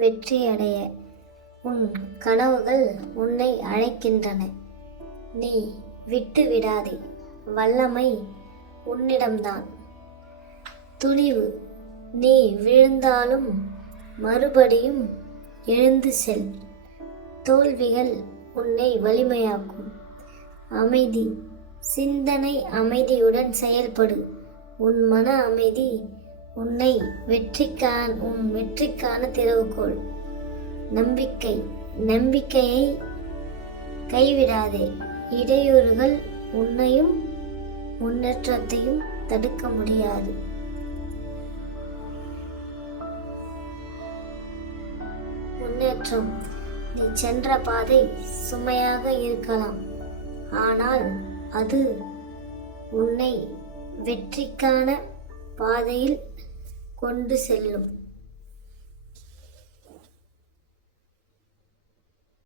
வெற்றியடைய உன் கனவுகள் உன்னை அழைக்கின்றன. நீ விட்டு விடாதே, வல்லமை உன்னிடம்தான். துணிவு, நீ விழுந்தாலும் மறுபடியும் எழுந்து செல். தோல்விகள் உன்னை வலிமையாக்கும். அமைதி, சிந்தனை அமைதியுடன் செயல்படு. உன் மன அமைதி உன்னை உன் வெற்றிக்கான திறவுகோல். நம்பிக்கை, நம்பிக்கையை கைவிடாதே. இடையூறுகள் உன்னையும் முன்னேற்றத்தையும் தடுக்க முடியாது. முன்னேற்றம், நீ சென்ற பாதை சுமையாக இருக்கலாம், ஆனால் அது உன்னை வெற்றிக்கான பாதையில் கொண்டு செல்லும்.